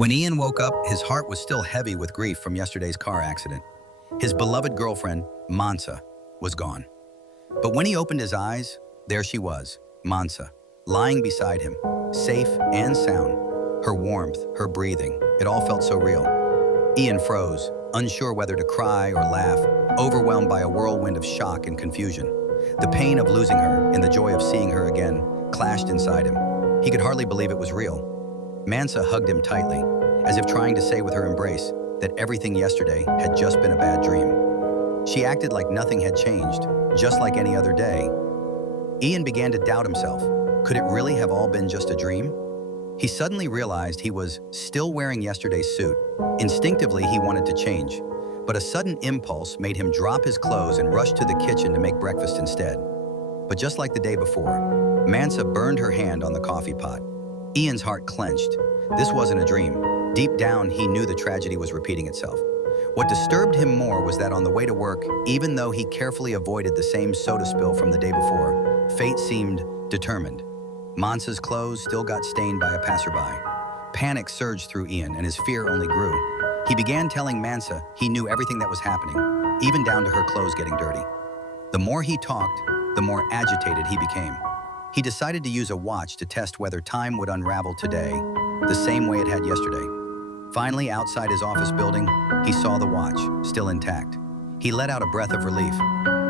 When Ian woke up, his heart was still heavy with grief from yesterday's car accident. His beloved girlfriend, Mansa, was gone. But when he opened his eyes, there she was, Mansa, lying beside him, safe and sound. Her warmth, her breathing, it all felt so real. Ian froze, unsure whether to cry or laugh, overwhelmed by a whirlwind of shock and confusion. The pain of losing her and the joy of seeing her again clashed inside him. He could hardly believe it was real. Mansa hugged him tightly, as if trying to say with her embrace that everything yesterday had just been a bad dream. She acted like nothing had changed, just like any other day. Ian began to doubt himself. Could it really have all been just a dream? He suddenly realized he was still wearing yesterday's suit. Instinctively, he wanted to change, but a sudden impulse made him drop his clothes and rush to the kitchen to make breakfast instead. But just like the day before, Mansa burned her hand on the coffee pot. Ian's heart clenched. This wasn't a dream. Deep down, he knew the tragedy was repeating itself. What disturbed him more was that on the way to work, even though he carefully avoided the same soda spill from the day before, fate seemed determined. Mansa's clothes still got stained by a passerby. Panic surged through Ian, and his fear only grew. He began telling Mansa he knew everything that was happening, even down to her clothes getting dirty. The more he talked, the more agitated he became. He decided to use a watch to test whether time would unravel today, the same way it had yesterday. Finally, outside his office building, he saw the watch, still intact. He let out a breath of relief,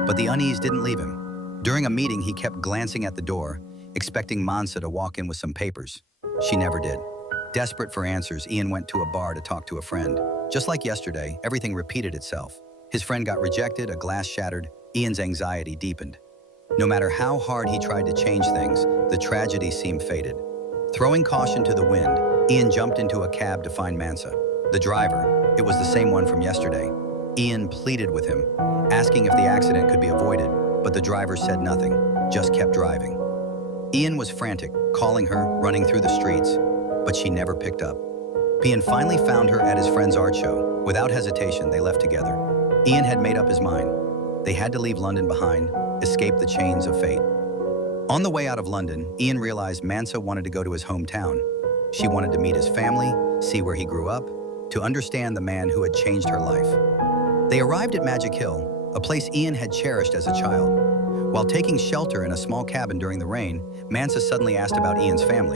but the unease didn't leave him. During a meeting, he kept glancing at the door, expecting Mansa to walk in with some papers. She never did. Desperate for answers, Ian went to a bar to talk to a friend. Just like yesterday, everything repeated itself. His friend got rejected, a glass shattered, Ian's anxiety deepened. No matter how hard he tried to change things, the tragedy seemed fated. Throwing caution to the wind, Ian jumped into a cab to find Mansa. The driver, it was the same one from yesterday. Ian pleaded with him, asking if the accident could be avoided, but the driver said nothing, just kept driving. Ian was frantic, calling her, running through the streets, but she never picked up. Ian finally found her at his friend's art show. Without hesitation, they left together. Ian had made up his mind. They had to leave London behind, escape the chains of fate. On the way out of London, Ian realized Mansa wanted to go to his hometown. She wanted to meet his family, see where he grew up, to understand the man who had changed her life. They arrived at Magic Hill, a place Ian had cherished as a child. While taking shelter in a small cabin during the rain, Mansa suddenly asked about Ian's family.